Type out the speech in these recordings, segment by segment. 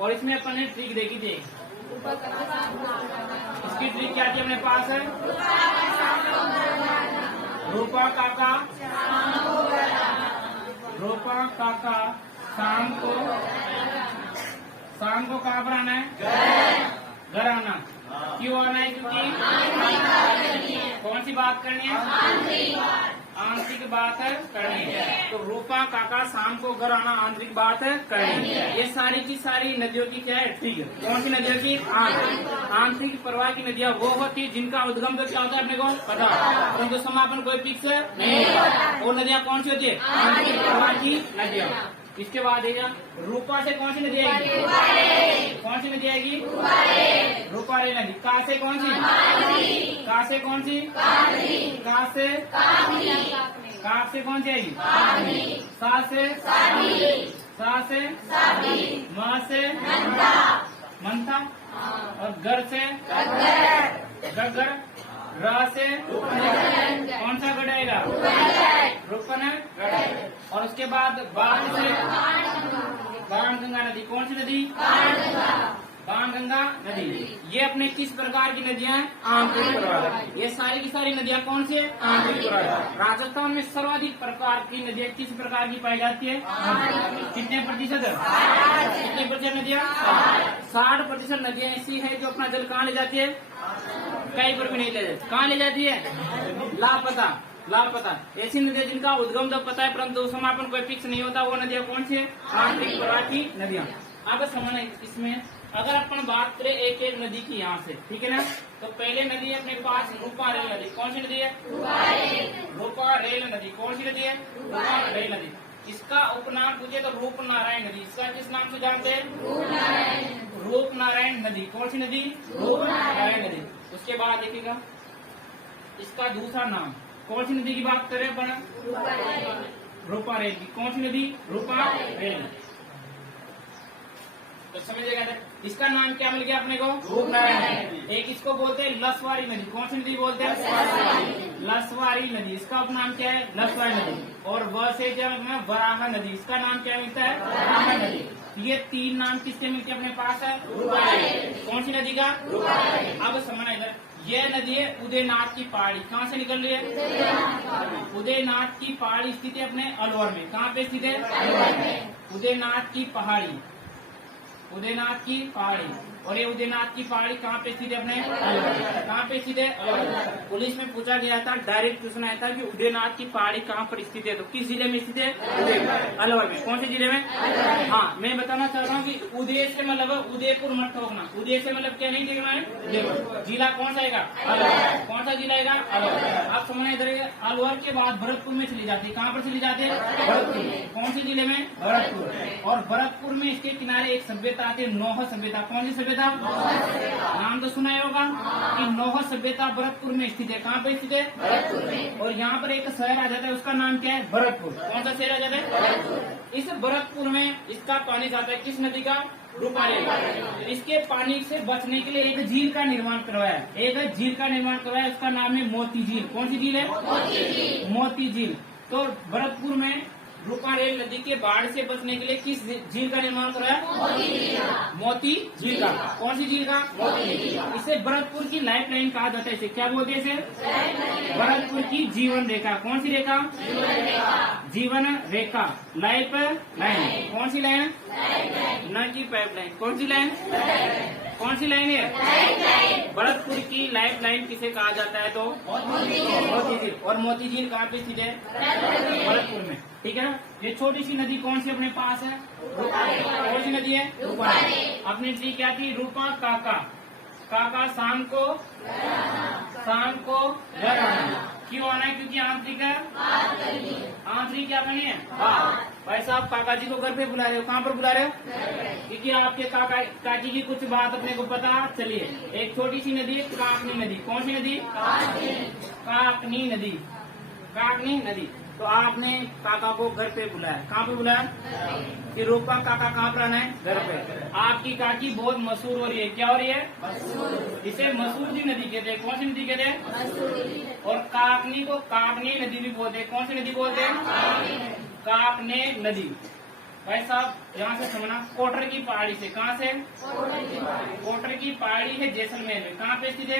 और इसमें अपन ने ट्रिक देखी थी। इसकी ट्रिक क्या थी अपने पास है? रूपा काका शाम को कहाँ पर आना है? घर आना। क्यों आना है? क्योंकि कौन सी बात करनी है? आंतरिक बात करनी है। तो रूपा काका शाम को घर आना आंतरिक बात करनी है। ये सारी की सारी नदियों की क्या है? ठीक है। कौन सी नदियों की? आंतरिक प्रवाह की नदियाँ वो होती है जिनका उद्गम तो क्या होता है अपने को पता, परंतु समापन कोई फिक्स नहीं होता। वो नदियाँ कौन सी होती है? आंतरिक प्रवाह की नदियाँ। इसके बाद है रूपा से कौन सी नदी आएगी? कौन सी नदी आएगी? रूपा रे नदी। का से कौन सी? का से कौन सी? का से कौन सी आएगी? सा से म से मंथा और गर से गगर। र से कौन सा गढ़ आएगा? रूपन। और उसके बाद बाढ़ से बाणगंगा नदी। कौन सी नदी? बाणगंगा नदी। ये अपने किस प्रकार की नदियां हैं? आंतरिक प्रवाह। ये सारी की सारी नदियां कौन सी है? आंतरिक प्रवाह। राजस्थान में सर्वाधिक प्रकार की नदियां किस प्रकार की पाई जाती है? कितने प्रतिशत? कितने प्रतिशत नदियां? 60% नदियां ऐसी है जो अपना जल कहाँ ले जाती है? कहीं पर भी नहीं ले जाती। कहाँ ले जाती है? लापता। ऐसी नदियां जिनका उद्गम तो पता है परंतु समापन कोई फिक्स नहीं होता, वो नदियां कौन सी है? आंतरिक प्रवाह की नदियां। अब समझना इसमें, अगर अपन बात करें एक एक नदी की यहाँ से, ठीक है ना, तो पहले नदी है अपने पास रूपा रेल नदी। कौन सी नदी है? रूपा रेल नदी। कौन सी नदी है? रूपा रेल नदी। इसका उपनाम पूछे तो रूप नारायण नदी। इसका किस नाम से जानते हैं? रूप नारायण नदी। कौन सी नदी? रूप नारायण नदी। उसके बाद देखिएगा इसका दूसरा नाम, कौन सी नदी की बात करें अपन? रूपा रेल की। कौन सी नदी? रूपा रेल। तो समझिएगा इसका नाम क्या मिल गया अपने को? रूप नारायण। एक इसको बोलते हैं लसवारी नदी। कौन सी नदी बोलते हैं? लसवारी नदी। इसका उपनाम क्या है? लसवारी नदी। और व से जब वराह नदी। इसका नाम क्या मिलता है? वराह नदी। ये तीन नाम किसके मिलते अपने पास है? कौन सी नदी का? अब समझना इधर, यह नदी है उदयनाथ की पहाड़ी। कहाँ से निकल रही है? उदयनाथ की पहाड़ी स्थित है अपने अलवर में। कहाँ पे स्थित है? उदयनाथ की पहाड़ी। उदयनाथ की पहाड़ी। और ये उदयनाथ की पहाड़ी कहाँ पे स्थित है अपने? कहाँ पे स्थित है? पुलिस में पूछा गया था, डायरेक्ट क्वेश्चन आया था कि उदयनाथ की पहाड़ी कहाँ पर स्थित है, तो किस जिले में स्थित है? अलवर में। कौन से जिले में? हाँ, मैं बताना चाह रहा हूँ कि उदय से मतलब उदयपुर मत ठोकना। उदय से मतलब क्या नहीं देखना है? जिला कौन सा आएगा? अलवर। कौन सा जिला आएगा? अलवर। आप समझना इधर, अलवर के बाद भरतपुर में चली जाती है। कहाँ पर चली जाती है? भरतपुर। कौन से जिले में? भरतपुर। और भरतपुर में इसके किनारे एक सभ्यता आती है, नौह सभ्यता। कौन सी सभ्यता? नाम तो सुना होगा कि नौह सभ्यता भरतपुर में स्थित है। कहाँ पे स्थित है? भरतपुर में। और यहाँ पर एक शहर आ जाता है, उसका नाम क्या है? भरतपुर। कौन सा शहर आ जाता है? भरतपुर। इस भरतपुर में इसका पानी जाता है किस नदी का? रूपा रेल। इसके पानी से बचने के लिए एक झील का निर्माण करवाया। एक झील का निर्माण करवाया, उसका नाम है मोती झील। कौन सी झील है? मोती झील। तो भरतपुर में रूपा रेल नदी के बाढ़ से बचने के लिए किस झील का निर्माण कराया? मोती झील का। कौन सी झील का? मोती झील। इसे भरतपुर की लाइफ लाइन कहा जाता है। इसे क्या बोलते हैं? इसे भरतपुर की जीवन रेखा। कौन सी रेखा? जीवन रेखा। Life line. कौन सी लाइन? न की पाइप लाइन। कौन सी लाइन? कौन सी लाइन है? भरतपुर की लाइफ लाइन किसे कहा जाता है? तो मोती झील। और मोती झील कहाँ पे स्थित है? भरतपुर में। ठीक है ना। ये छोटी सी नदी कौन सी अपने पास है? कौन सी नदी है? रूपा। अपनी नदी क्या थी? रूपा काका। काका शाम को घर आना। क्यों आना है? क्योंकि आंतरिक है। आंतरिक क्या बनी है? भाई साहब काका जी को घर पे बुला रहे हो, कहाँ पर बुला रहे हो? क्योंकि आपके काकी की कुछ बात अपने को पता चलिए। एक छोटी सी नदी है काकनी नदी। कौन सी नदी? काकनी नदी। काकनी नदी। तो आपने काका को घर पे बुलाया। कहाँ पे बुलाया? कि रूपा काका कहाँ पर आना है? घर पे। आपकी काकी बहुत मशहूर हो रही है। क्या हो रही है? इसे मसूरी नदी कहते हैं। कौन सी नदी कहते हैं? और काकनी को काकनी नदी भी बोलते हैं। कौन सी नदी बोलते हैं? काकने नदी। भाई साहब यहाँ से समझना, कोटर की पहाड़ी से, कहाँ से? कोटर की पहाड़ी है जैसलमेर में, कहाँ पे स्थित है?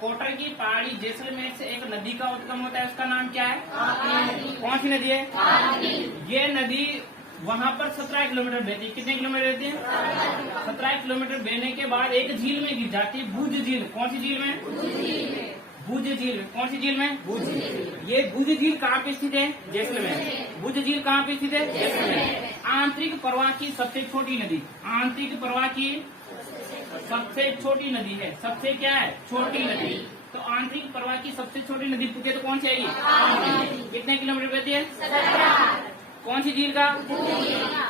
कोटर की पहाड़ी जैसलमेर से एक नदी का उद्गम होता है, उसका नाम क्या है? कौन सी नदी है? ये नदी वहाँ पर 17 किलोमीटर बहती है। कितने किलोमीटर बहती है? 17 किलोमीटर बहने के बाद एक झील में गिर जाती है, भुज झील। कौन सी झील में? भुज झील में। कौन सी झील में? भुज झील। ये भुज झील कहाँ पे स्थित है? जैसलमेर। भुज झील कहाँ पे स्थित है? जैसलमेर। आंतरिक प्रवाह की सबसे छोटी नदी, आंतरिक प्रवाह की सबसे छोटी नदी है। सबसे क्या है? छोटी नदी। तो आंतरिक प्रवाह की सबसे छोटी नदी पूछे तो कौन सी आएगी? कितने किलोमीटर बहती है? 17। कौन सी झील का?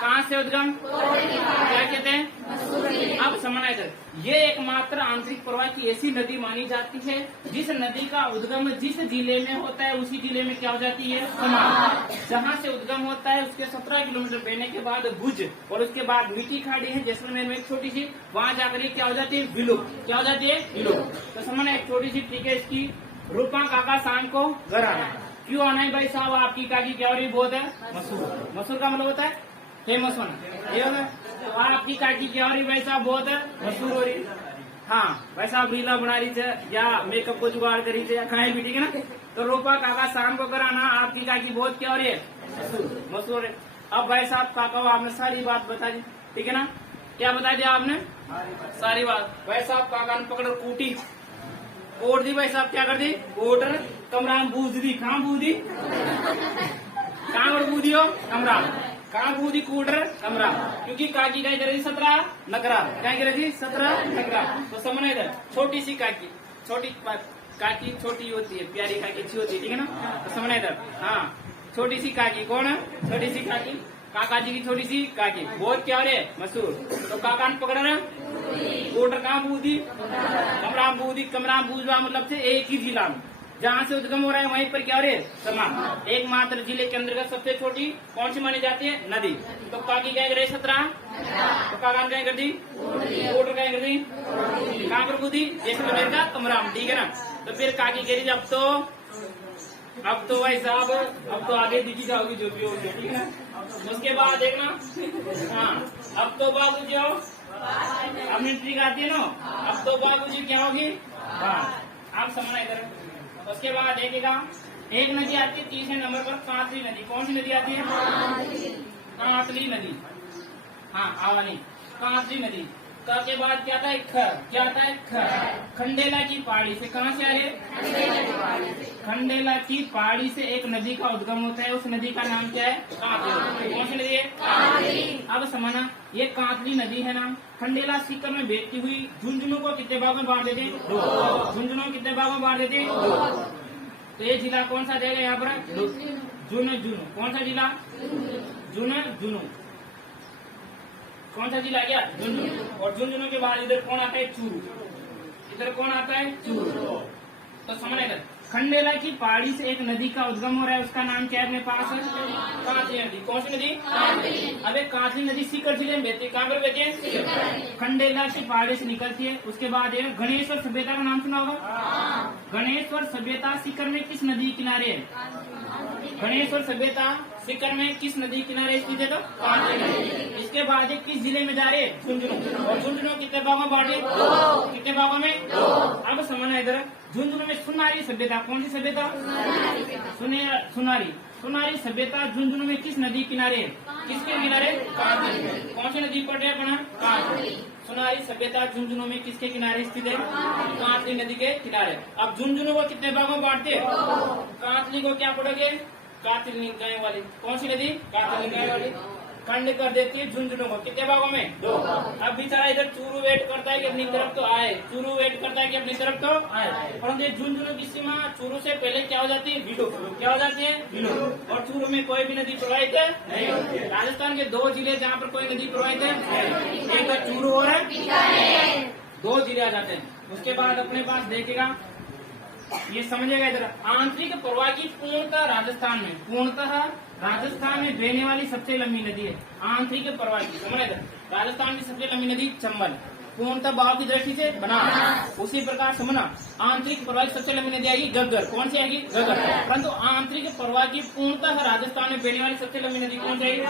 कहाँ से उद्गम? क्या कहते हैं? अब समझना इधर, ये एकमात्र आंतरिक प्रवाह की ऐसी नदी मानी जाती है जिस नदी का उद्गम जिस जिले में होता है उसी जिले में क्या हो जाती है? समाप्त। जहाँ से उद्गम होता है उसके 17 किलोमीटर बहने के बाद भुज, और उसके बाद मीठी खाड़ी है जैसलमेर में एक छोटी सी, वहाँ जाकर क्या हो जाती है? विलुप्त। क्या हो जाती है? विलुप्त। तो समझना, एक छोटी सी ट्रिक है इसकी। रूपा काका शाम को घर आना, क्यों आना है भाई साहब? आपकी काकी क्या हो रही? बहुत है मशहूर। मशहूर का मतलब होता है फेमस होना, ये होगा। तो आपकी काकी क्या हो रही भाई साहब? बहुत है मशहूर हो रही। हाँ भाई साहब रीला बना रही थे या मेकअप को जुगाड़ करी थे या खाए भी, ठीक है ना। तो रूपा काका शाम को कराना, आपकी काकी बहुत क्या हो रही है? मशहूर है। अब भाई साहब काका आपने सारी बात बता दी, ठीक है ना। क्या बता दिया आपने? सारी बात। भाई साहब काका ने पकड़ कूटी, कोट दी। भाई साहब क्या कर दी? कोटर कमरा में बूझ दी। कहाँ बूझ दी? कहाँ पर बूझी हो? कमरा। कहाँ बूझी? कूटर कमरा। क्योंकि काकी क्या करेगी? 17 नकरा। क्या करेगी? 17 नकरा। तो समझना इधर, छोटी सी काकी, छोटी काकी छोटी होती है, प्यारी काकी अच्छी होती है, ठीक है ना। तो समझना इधर, हाँ छोटी सी काकी कौन है? छोटी सी काकी, काका जी की छोटी सी काकी, बहुत क्या रे? मशहूर। तो काका ने पकड़ा ना, कोटर कहाँ बूझी? कमरा बूझी। कमरा बूझवा मतलब से एक ही जिला में जहाँ से उद्गम हो रहा है वहीं पर क्या हो रही है? समाप्त। एकमात्र जिले के अंतर्गत सबसे छोटी कौन सी मानी जाती है? नदी। तो काकी क्या करे? 17। तो काका ने क्या कर दी? कोटर क्या कर दी? कहाँ पर बूझी? जैसलमेर का कमरा, ठीक है ना। तो फिर काकी कह रही अब तो भाई साहब अब तो आगे दिखी जाओगी जो भी होगी, ठीक है ना। उसके बाद देखना, हाँ अब तो बाबूजी आओ, अब ट्रिक आती है ना, अब तो बाबूजी क्या होगी? आप समझना इधर। उसके बाद देखेगा एक नदी आती है तीसरे नंबर पर, कांतली नदी। कौन सी नदी आती है? कांतली नदी। हाँ आवानी, कांतली नदी का के बाद क्या आता है? खर। क्या आता है? खर। खंडेला की पहाड़ी से, कहाँ से आए? खंडेला की पहाड़ी से एक नदी का उद्गम होता है, उस नदी का नाम क्या है? कांतली। कौन सी नदी है? अब समझना, ये कांतली नदी है ना, खंडेला सीकर में बहती हुई झुंझुनू को कितने भागों में बांट देते हैं? 2। झुंझुनू कितने भागों में बांट देते हैं? 2। तो ये जिला कौन सा देगा यहाँ पर? झुंझुनू। कौन सा जिला? झुंझुनू। कौन सा जिला गया? झुंझुनू। और झुंझुनू के बाद इधर कौन आता है? चूरू। इधर कौन आता है? चूरू। तो समझ इधर, खंडेला की पहाड़ी से एक नदी का उद्गम हो रहा है, उसका नाम क्या है अपने पास? कांतली नदी। कौन सी नदी? अबे कांतली नदी सीकर जिले में बहती है। कहाँ पर बहती है? खंडेला की पहाड़ी से निकलती है। उसके बाद गणेश्वर सभ्यता का नाम सुना होगा? गणेश्वर सभ्यता सीकर में किस नदी किनारे है? गणेश्वर सभ्यता सीकर में किस नदी किनारे स्थित है? तो कांतली नदी। इसके बाद किस जिले में जा रहे? झुंझुनू। और झुंझुनू कितने भागों में बांटे? 2। कितने भागों में? 2। अब समझना इधर, झुंझुनू में सुनारी सभ्यता। कौन सी सभ्यता? सुनारी। सुनारी सभ्यता झुंझुनू में किस नदी किनारे? किसके किनारे? कांतली। कौन सी नदी पड़ रही है अपना? कांतली। सुनारी सभ्यता झुंझुनू में किसके किनारे स्थित है? कांतली नदी के किनारे। अब झुंझुनू को कितने भागों में बांटते हैं? कांतली को क्या पढ़ोगे? कांतली निकाय वाली। कौन सी नदी? कांतली निकाय वाली। खंड कर देती है झुंझुनू को कितने भागों में? 2। अब बेचारा इधर चूरू वेट करता है कि अपनी तरफ तो आए, चूरू वेट करता है कि अपनी तरफ तो आए, परंतु झुंझुनू की सीमा चूरू से पहले क्या हो जाती है? विलुप्त। क्या हो जाती है? विलुप्त। और चूरू में कोई भी नदी प्रवाहित है नहीं होती है। राजस्थान के 2 जिले जहाँ पर कोई नदी प्रवाहित है, एक है चूरू और 2 जिले आ जाते हैं। उसके बाद अपने पास देखेगा, ये समझेगा इधर, आंतरिक प्रवाह की पूर्णतः राजस्थान में बहने वाली सबसे लंबी नदी है आंतरिक प्रवाह की। समझ इधर, राजस्थान की सबसे लंबी नदी चंबल। पूर्णतः बहाव की दृष्टि से बना। उसी प्रकार समझना, आंतरिक प्रवाह की सबसे लंबी नदी आएगी घग्गर। कौन सी आएगी? घग्गर। परंतु आंतरिक प्रवाह की पूर्णतः राजस्थान में बहने वाली सबसे लंबी नदी कौन सी आएगी?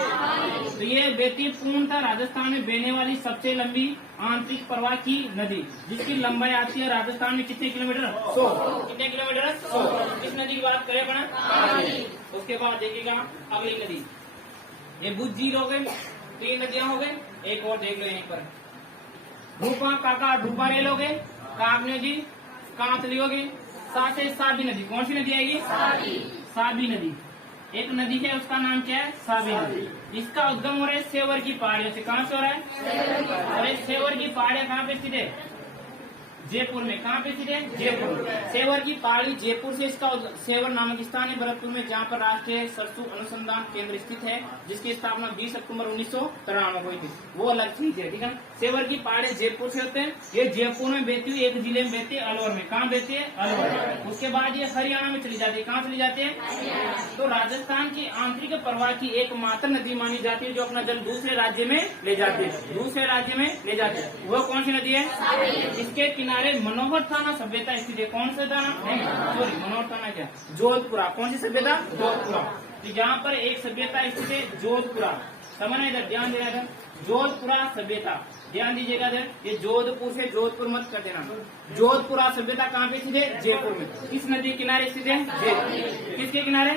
तो ये बहती पूर्णतः राजस्थान में बहने वाली सबसे लंबी आंतरिक प्रवाह की नदी, जिसकी लंबाई आती है राजस्थान में कितने किलोमीटर? 100। कितने किलोमीटर? 100। किस नदी की बात करें अपना? उसके बाद देखिएगा अगली नदी, ये बुद्ध झील हो गई, 3 नदियां हो गए। एक और देख लो यहीं पर, ढूपा काका ढूपा रेल हो गए, कागनी नदी, कांतली हो गई, सासे साबी नदी। कौन सी नदी आएगी? साबी नदी। एक नदी है, उसका नाम क्या है? साबी नदी। इसका उद्गम हो रहा है सेवर की पहाड़ियों से। कहाँ से हो रहा है? अरे सेवर की पहाड़ियां कहाँ पे स्थित है? जयपुर में। कहाँ पे स्थित है? जयपुर। सेवर की पहाड़ी जयपुर से इसका सेवर नामक स्थान है भरतपुर में, जहाँ पर राष्ट्रीय सरसू अनुसंधान केंद्र स्थित है, जिसकी स्थापना 20 अक्टूबर 1993 हुई थी। वो अलग चीज है, ठीक है। सेवर की पहाड़ी जयपुर से होते हैं। ये जयपुर में बहती हुई एक जिले में बहती है, अलवर में। कहाँ बहती है? अलवर। उसके बाद ये हरियाणा में चली जाती है। कहाँ चली जाती है? तो राजस्थान की आंतरिक प्रवाह की एकमात्र नदी मानी जाती है जो अपना जल दूसरे राज्य में ले जाती है। दूसरे राज्य में ले जाती है, वो कौन सी नदी है? इसके किनारे मनोहर थाना सभ्यता स्थित है। कौन सा थाना? सॉरी, मनोहर थाना क्या? जोधपुरा। कौन सी सभ्यता? जोधपुरा। तो यहाँ पर एक सभ्यता स्थित है जोधपुरा। समझना, इधर ध्यान देना। इधर जोधपुरा सभ्यता, ध्यान दीजिएगा। इधर ये जोधपुर से जोधपुर मत कर देना। जोधपुरा सभ्यता कहाँ पे स्थित है? जयपुर में। किस नदी किनारे स्थित है? जयपुर। किसके किनारे?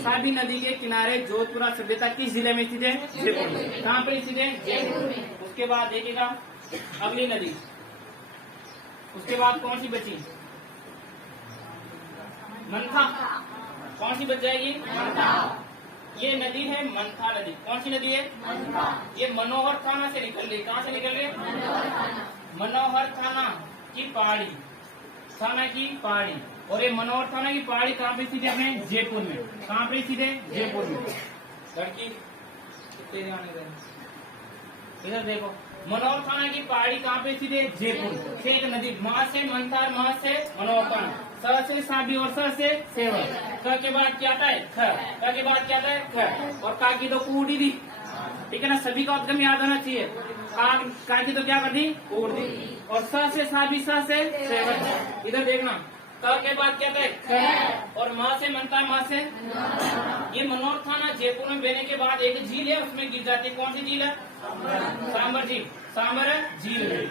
साबी नदी के किनारे जोधपुरा सभ्यता किस जिले में स्थित है? जयपुर में। कहाँ पर स्थित है? जयपुर में। उसके बाद देखिएगा अगली नदी, उसके बाद कौन सी बची? मंथा। कौन सी बच जाएगी? मंथा। ये नदी है मंथा नदी। कौन सी नदी है? मंथा। ये मनोहर थाना से निकल रही। कहाँ से निकल रही? मनोहर थाना की पहाड़ी, थाना की पहाड़ी। और ये मनोहर थाना की पहाड़ी कहाँ पे स्थित है? अपने जयपुर में। कहाँ पे स्थित है? जयपुर में। लड़की इधर देखो, मनोहर थाना की पहाड़ी कहाँ पे स्थित है? जयपुर से एक नदी, माँ से मंथार, माँ से मनोहर थाना, स से साबी और स से सेवर। क के बाद क्या आता है? ख। क के बाद क्या आता है? ख। और का की तो कूड़ी दी, ठीक है ना, सभी का उद्गम याद होना चाहिए। का की तो क्या कर दी? कूड़ दी। और स से साबी, स से सेवर। इधर देखना, क के बाद क्या है? ख। और माँ से मनता, माँ से। ये मनोहर थाना जयपुर में बहने के बाद एक झील है, उसमें गिर जाती है। कौन सी झील है? सांबर झील। सांबर झील।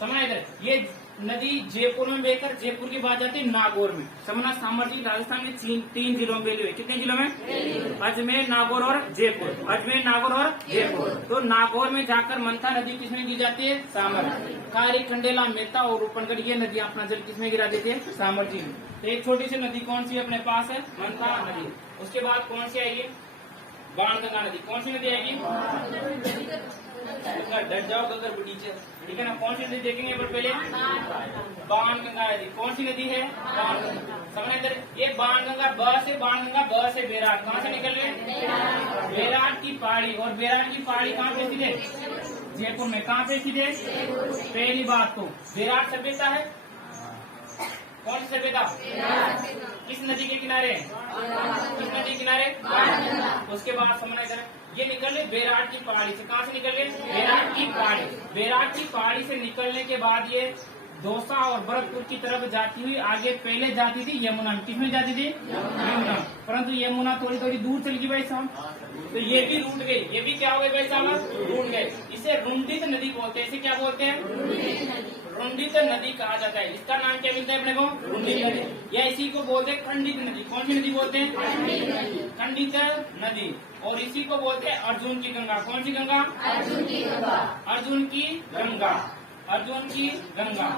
समझना, इधर ये नदी जयपुर में बहकर जयपुर की बात जाती है नागौर में। समझना, सांबर झील राजस्थान के 3 जिलों में बहती हुई। कितने जिलों में? अजमेर, नागौर और जयपुर। अजमेर, नागौर और जयपुर। तो नागौर में जाकर मंथा नदी किसमें गिर जाती है? सांबर। कारी, खंडेला, मेहता और रूपनगढ़, ये नदियां अपना जल किसमें गिरा देती है? सांबर झील। तो एक छोटी सी नदी कौन सी अपने पास है? मंथा नदी। उसके बाद कौन सी आएगी? बाणगंगा नदी। कौन सी नदी आएगी? डट जाओ गगर टीचर, ठीक है ना। कौन सी नदी देखेंगे पर पहले? बाणगंगा नदी। कौन सी नदी है? बाणगंगा। समझना, इधर ये बाणगंगा ब से बेराट। कहाँ से निकल रहे? बेराट की पहाड़ी। और बेराट की पहाड़ी कहाँ पे स्थित है? जयपुर में। कहाँ पे स्थित है? पहली बात तो बेराट सभ्यता है। कौन सी सभ्यता? किस नदी के किनारे? किस नदी के किनारे? उसके बाद समझना, इधर ये निकल रहे बेराट की पहाड़ी से। कहाँ से निकल रहे? बेराट की पहाड़ी। बेराट की पहाड़ी से निकलने के बाद ये दौसा और भरतपुर की तरफ जाती हुई आगे पहले जाती थी यमुना में। किसमें जाती थी? यमुना। परंतु यमुना थोड़ी थोड़ी दूर चली गई भाई साहब, तो ये भी रूट गई। ये भी क्या हो गई भाई साहब? रूट गए। इसे रुंडित नदी बोलते हैं। इसे क्या बोलते हैं? रुंडित नदी कहा जाता है। इसका नाम क्या मिलता है अपने को? रुंडित नदी। या इसी को बोलते हैं खंडित नदी। कौन सी नदी बोलते हैं? खंडित नदी। और इसी को बोलते हैं अर्जुन की गंगा। कौन सी गंगा? अर्जुन की गंगा। अर्जुन की गंगा। अर्जुन की गंगा।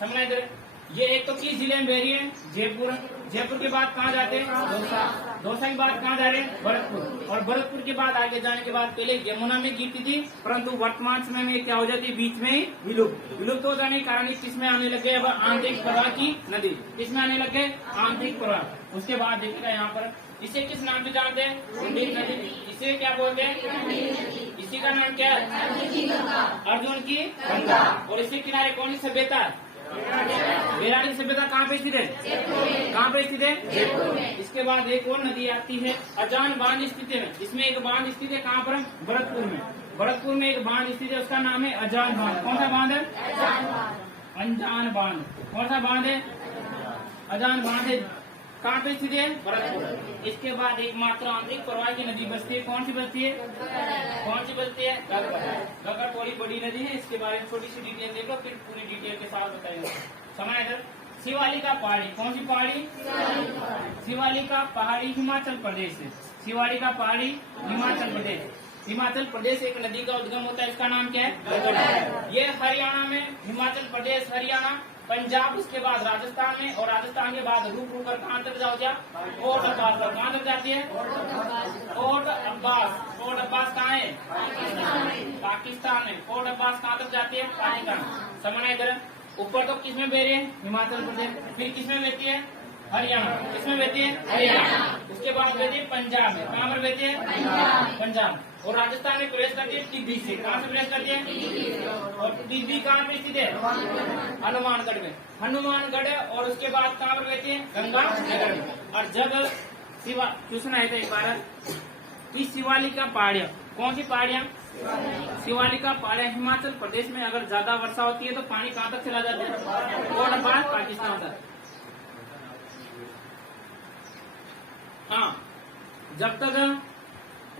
समझना, इधर ये एक तो किस जिले में बह रही है? जयपुर। जयपुर के बाद कहाँ जाते हैं? दौसा। दौसा के बाद कहाँ जा रहे हैं? भरतपुर। और भरतपुर के बाद आगे जाने के बाद पहले यमुना में गिरती थी, परंतु वर्तमान समय में क्या हो जाती है? बीच में ही विलुप्त हो जाने के कारण किसमें आने लग गए? अब आंतरिक प्रवाह की नदी। किसमें आने लग गए? आंतरिक प्रवाह। उसके बाद देखिएगा यहाँ पर, इसे किस नाम से जानते हैं? रुंडित नदी। इसे क्या बोलते हैं? इसी का नाम क्या है? अर्जुन की गंगा। और इसी किनारे कौन सी सभ्यता है? बेराट की सभ्यता कहाँ पे स्थित है? कहाँ पे स्थित है? जयपुर में। इसके बाद एक और नदी आती है अजान बांध स्थित है, जिसमें एक बांध स्थित है। कहाँ पर? भरतपुर में। भरतपुर में एक बांध स्थित है, उसका नाम है अजान बांध। कौन सा बांध है? अनजान बांध। कौन सा बांध है? अजान बांध है। कहाँ पे स्थित है? भरतपुर। इसके बाद एकमात्र आंतरिक प्रवाह की नदी बसती है, कौन सी बसती है? कौन सी बसती है? घग्गर। घग्गर थोड़ी बड़ी नदी है, इसके बारे में थोड़ी सी डिटेल देखो, फिर पूरी डिटेल के साथ बताएंगे। समय इधर। शिवालिका पहाड़ी। कौन सी पहाड़ी? शिवालिका पहाड़ी हिमाचल प्रदेश है। शिवालिका पहाड़ी हिमाचल प्रदेश। हिमाचल प्रदेश एक नदी का उद्गम होता है, इसका नाम क्या है? ये हरियाणा में, हिमाचल प्रदेश, हरियाणा, पंजाब, उसके बाद राजस्थान में, और राजस्थान के बाद रुक कर कहाँ तक जाओ? कोट अब्बास तक। कहाँ तक जाती है? कोट अब्बास। कोट अब्बास कहाँ है? पाकिस्तान में। कोट अब्बास कहाँ तक जाती है? पाकिस्तान। समझना इधर। ऊपर तो किसमें बह रही है? हिमाचल प्रदेश। फिर किसमें बहती है? हरियाणा। किसमें बहती है? हरियाणा। उसके बाद बहती है पंजाब में। कहाँ पर बहती है? पंजाब। और राजस्थान में प्रवेश करती है टिब्बी से। कहाँ से प्रवेश करती है? और टिब्बी कहाँ पे स्थित है? हनुमानगढ़ में। हनुमानगढ़, और उसके बाद कहाँ पर बहती है? गंगानगर में। और जब सुना है एक बार कि शिवालिका पहाड़ियाँ, कौन सी पहाड़ियाँ? शिवालिका पहाड़ियाँ हिमाचल प्रदेश में अगर ज्यादा वर्षा होती है तो पानी कहाँ तक चला जाता है? कोट अब्बास, पाकिस्तान तक। हाँ, जब तक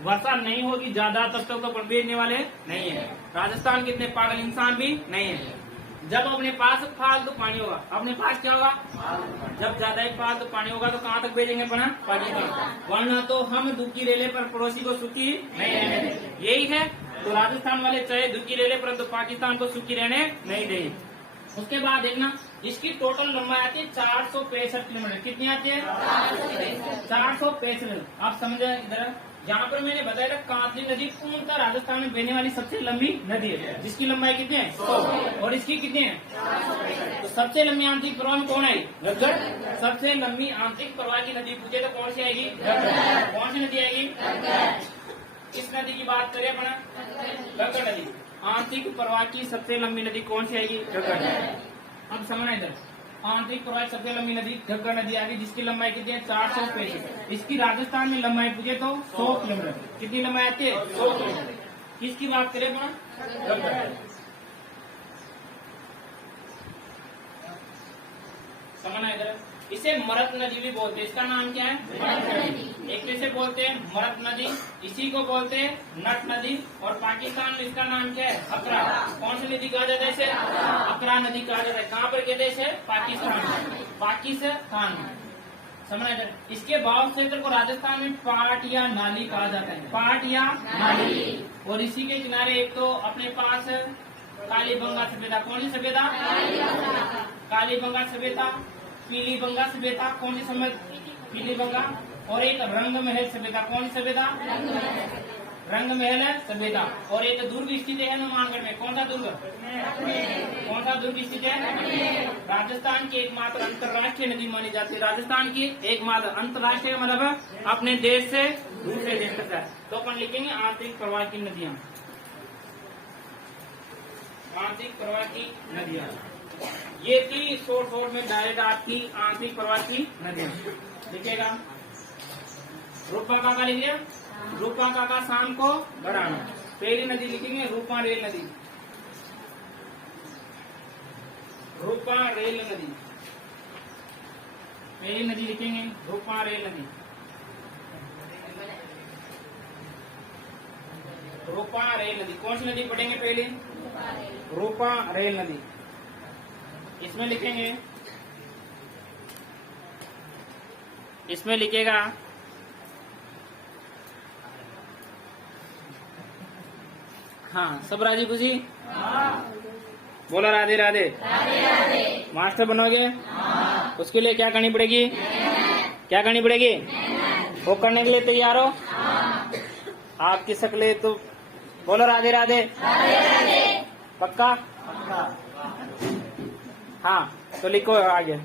वर्षा नहीं होगी ज्यादा तब तक तो बढ़ने वाले नहीं है। राजस्थान के इतने पागल इंसान भी नहीं है। जब अपने पास फालतू पानी होगा, अपने पास क्या होगा? जब ज्यादा ही फालतू पानी होगा तो कहाँ तक भेजेंगे अपना? पाकिस्तान। वरना तो हम दुखी रेले पर पड़ोसी को सुखी नहीं रहने देंगे। यही है तो राजस्थान वाले चाहे दुखी रेले परंतु पाकिस्तान को सुखी रहने नहीं देंगे। उसके बाद देखना, इसकी टोटल लंबाई आती है 465 किलोमीटर। कितनी आती है? 465। आप समझे इधर। यहाँ पर मैंने बताया था कांतली नदी पूर्णतः राजस्थान में बहने वाली सबसे लंबी नदी है, जिसकी लंबाई कितनी है? 100। और इसकी कितनी है? तो सबसे लंबी आंतरिक प्रवाह में कौन आएगी? घग्गर। सबसे लंबी आंतरिक प्रवाह की नदी पूछे तो कौन सी आएगी? घग्गर। कौन सी नदी आएगी? किस नदी की बात करें अपना? घग्गर नदी। आंतरिक प्रवाह की सबसे लंबी नदी कौन सी आएगी? घग्गर। अब समझना इधर। आंतरिक प्रवाह सबसे लंबी नदी घग्गर नदी आ गई, जिसकी लंबाई कितनी है? 465। इसकी राजस्थान में लंबाई पूछे तो 100 किलोमीटर। कितनी लंबाई आती है? 100 किलोमीटर। किसकी बात करें अपना? घग्गर। समझना इधर। इसे मरत नदी भी बोलते हैं। इसका नाम क्या है? मरत नदी। एक से बोलते हैं मरत नदी, इसी को बोलते हैं नट नदी। और पाकिस्तान में इसका नाम क्या है? अकरा। कौन सी नदी कहा जाता है इसे? अकरा नदी कहा जाता है। कहाँ पर के देश है? पाकिस्तान। पाकिस्तान। समझना इधर। इसके भाव क्षेत्र को राजस्थान में पाट या नाली कहा जाता है। पाट या नाली। और इसी के किनारे एक तो अपने पास कालीबंगा सभ्यता। कौन सी सभ्यता? कालीबंगा सभ्यता, पीली बंगा सभ्यता। कौन सी सभ्यता? पीली बंगा। और एक रंग महल सभ्यता। कौन सी सभ्यता? रंग महल सभ्यता। और एक दुर्ग स्थित है हनुमानगढ़ में। कौन सा दुर्ग? कौन सा दुर्ग स्थित है? राजस्थान की एकमात्र अंतर्राष्ट्रीय नदी मानी जाती है। राजस्थान की एकमात्र अंतर्राष्ट्रीय मतलब अपने देश से दूसरे देश तक है। तो अपन लिखेंगे आंतरिक प्रवाह की नदियाँ। आंतरिक प्रवाह की नदियाँ ये थी शॉर्ट में डायरेक्ट आपकी आंतरिक प्रवाह की नदियाँ। लिखेगा रूपा काका लिख लिया। रूपा काका शाम को बढ़ाना। पहली नदी लिखेंगे रूपा रेल नदी। रूपा रेल नदी। पहली नदी लिखेंगे रूपा रेल नदी। रूपा रेल नदी। कौन सी नदी पढ़ेंगे पहले? रूपा रेल नदी। इसमें लिखेंगे, इसमें लिखेगा हाँ सब राजी खुशी। बोला राधे राधे। राधे राधे। मास्टर बनोगे? उसके लिए क्या करनी पड़ेगी? क्या करनी पड़ेगी? वो करने के लिए तैयार हो? आपकी शक्लें तो बोलो राधे राधे। राधे राधे। पक्का? हाँ तो लिखो आगे।